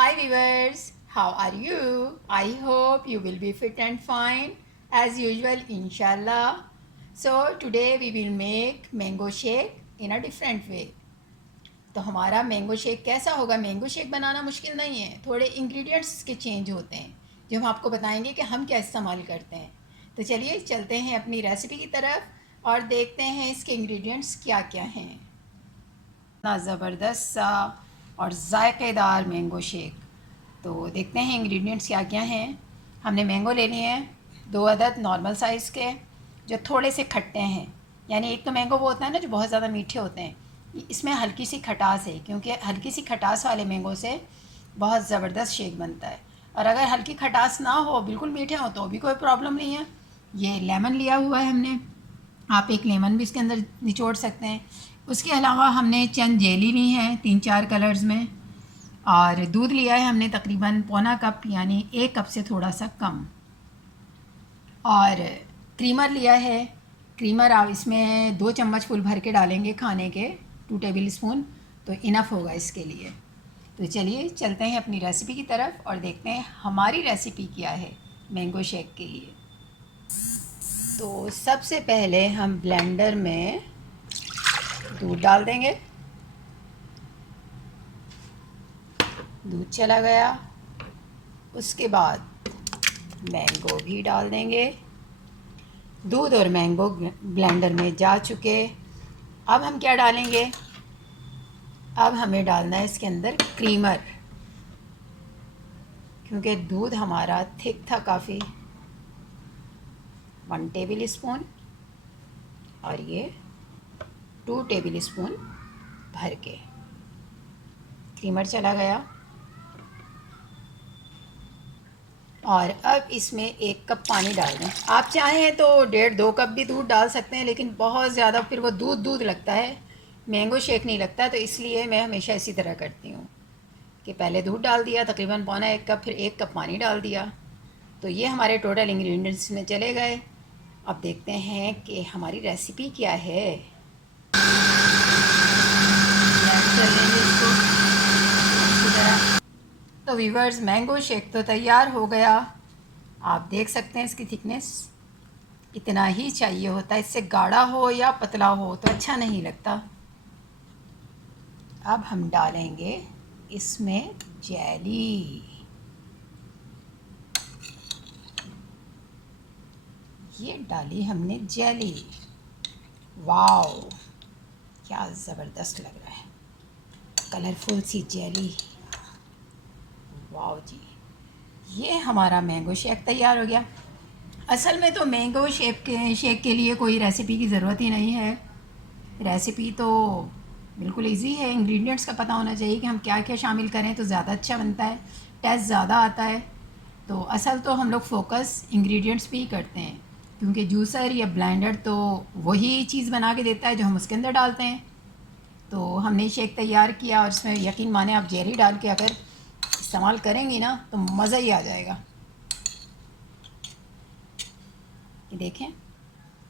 Hi viewers, how are you? I hope you will be fit and fine as usual inshallah. So today we will make mango shake in a different way. तो हमारा mango shake कैसा होगा? Mango shake बनाना मुश्किल नहीं है, थोड़े ingredients के change होते हैं जो हम आपको बताएंगे कि हम क्या इस्तेमाल करते हैं। तो चलिए चलते हैं अपनी रेसिपी की तरफ और देखते हैं इसके इंग्रेडिएंट्स क्या क्या हैं। इतना ज़बरदस्त सा और ज़ायकेदार मैंगो शेक। तो देखते हैं इंग्रेडिएंट्स क्या क्या हैं। हमने मैंगो ले लिए हैं 2 अदद नॉर्मल साइज़ के जो थोड़े से खट्टे हैं, यानी एक तो मैंगो वो होता है ना जो बहुत ज़्यादा मीठे होते हैं, इसमें हल्की सी खटास है क्योंकि हल्की सी खटास वाले मैंगो से बहुत ज़बरदस्त शेक बनता है। और अगर हल्की खटास ना हो, बिल्कुल मीठे हो तो भी कोई प्रॉब्लम नहीं है। ये लेमन लिया हुआ है हमने, आप एक लेमन भी इसके अंदर निचोड़ सकते हैं। उसके अलावा हमने चंद जेली ली हैं 3-4 कलर्स में, और दूध लिया है हमने तकरीबन पौना कप, यानी 1 कप से थोड़ा सा कम। और क्रीमर लिया है। क्रीमर आप इसमें 2 चम्मच फुल भर के डालेंगे खाने के, 2 टेबल स्पून, तो इनफ होगा इसके लिए। तो चलिए चलते हैं अपनी रेसिपी की तरफ और देखते हैं हमारी रेसिपी क्या है मैंगो शेक के लिए। तो सबसे पहले हम ब्लेंडर में दूध डाल देंगे। दूध चला गया, उसके बाद मैंगो भी डाल देंगे। दूध और मैंगो ब्लेंडर में जा चुके। अब हम क्या डालेंगे? अब हमें डालना है इसके अंदर क्रीमर, क्योंकि दूध हमारा थिक था काफ़ी। 1 टेबल स्पून और ये 2 टेबल स्पून भर के क्रीमर चला गया। और अब इसमें 1 कप पानी डाल दें। आप चाहें तो 1.5-2 कप भी दूध डाल सकते हैं, लेकिन बहुत ज़्यादा फिर वो दूध दूध लगता है, मैंगो शेक नहीं लगता। तो इसलिए मैं हमेशा इसी तरह करती हूँ कि पहले दूध डाल दिया तकरीबन पौना 1 कप, फिर 1 कप पानी डाल दिया। तो ये हमारे टोटल इंग्रेडिएंट्स में चले गए। अब देखते हैं कि हमारी रेसिपी क्या है। चलेंगे इसको इसी तरह। तो वीवर्स, मैंगो शेक तो तैयार हो गया। आप देख सकते हैं इसकी थिकनेस इतना ही चाहिए होता है, इससे गाढ़ा हो या पतला हो तो अच्छा नहीं लगता। अब हम डालेंगे इसमें जेली। ये डाली हमने जेली। वाओ, क्या ज़बरदस्त लग रहा है, कलरफुल सी जेली। वाओ जी, ये हमारा मैंगो शेक तैयार हो गया। असल में तो मैंगो शेक के लिए कोई रेसिपी की ज़रूरत ही नहीं है। रेसिपी तो बिल्कुल इजी है, इंग्रेडिएंट्स का पता होना चाहिए कि हम क्या क्या शामिल करें तो ज़्यादा अच्छा बनता है, टेस्ट ज़्यादा आता है। तो असल तो हम लोग फोकस इंग्रेडिएंट्स पे ही करते हैं, क्योंकि जूसर या ब्लेंडर तो वही चीज़ बना के देता है जो हम उसके अंदर डालते हैं। तो हमने शेक तैयार किया और इसमें यकीन माने आप जेरी डाल के अगर इस्तेमाल करेंगी ना तो मज़ा ही आ जाएगा। ये देखें।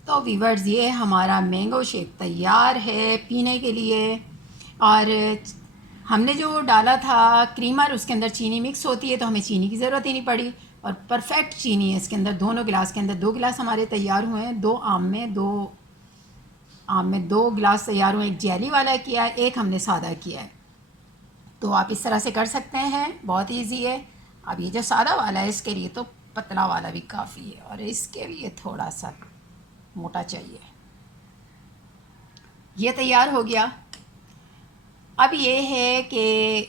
तो वीवर्स, ये हमारा मैंगो शेक तैयार है पीने के लिए। और हमने जो डाला था क्रीमर, उसके अंदर चीनी मिक्स होती है तो हमें चीनी की ज़रूरत ही नहीं पड़ी। और परफेक्ट चीनी है इसके अंदर। दोनों गिलास के अंदर 2 गिलास हमारे तैयार हुए हैं। 2 गिलास तैयार हुए। एक जेली वाला किया है, एक हमने सादा किया है। तो आप इस तरह से कर सकते हैं, बहुत ईजी है। अब ये जो सादा वाला है इसके लिए तो पतला वाला भी काफ़ी है, और इसके लिए थोड़ा सा मोटा चाहिए। ये तैयार हो गया। अब ये है कि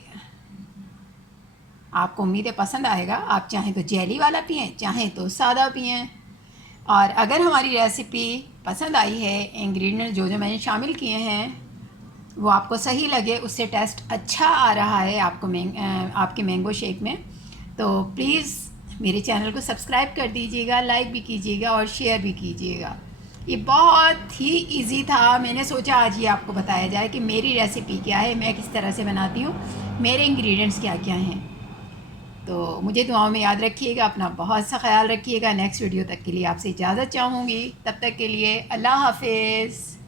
आपको उम्मीद है पसंद आएगा। आप चाहें तो जेली वाला पिएं, चाहें तो सादा पिएं। और अगर हमारी रेसिपी पसंद आई है, इंग्रेडिएंट जो जो मैंने शामिल किए हैं वो आपको सही लगे, उससे टेस्ट अच्छा आ रहा है आपके मैंगो शेक में, तो प्लीज़ मेरे चैनल को सब्सक्राइब कर दीजिएगा, लाइक भी कीजिएगा और शेयर भी कीजिएगा। ये बहुत ही इजी था, मैंने सोचा आज ये आपको बताया जाए कि मेरी रेसिपी क्या है, मैं किस तरह से बनाती हूँ, मेरे इंग्रेडिएंट्स क्या क्या हैं। तो मुझे दुआओं में याद रखिएगा, अपना बहुत सा ख्याल रखिएगा। नेक्स्ट वीडियो तक के लिए आपसे इजाज़त चाहूँगी। तब तक के लिए अल्लाह हाफिज़।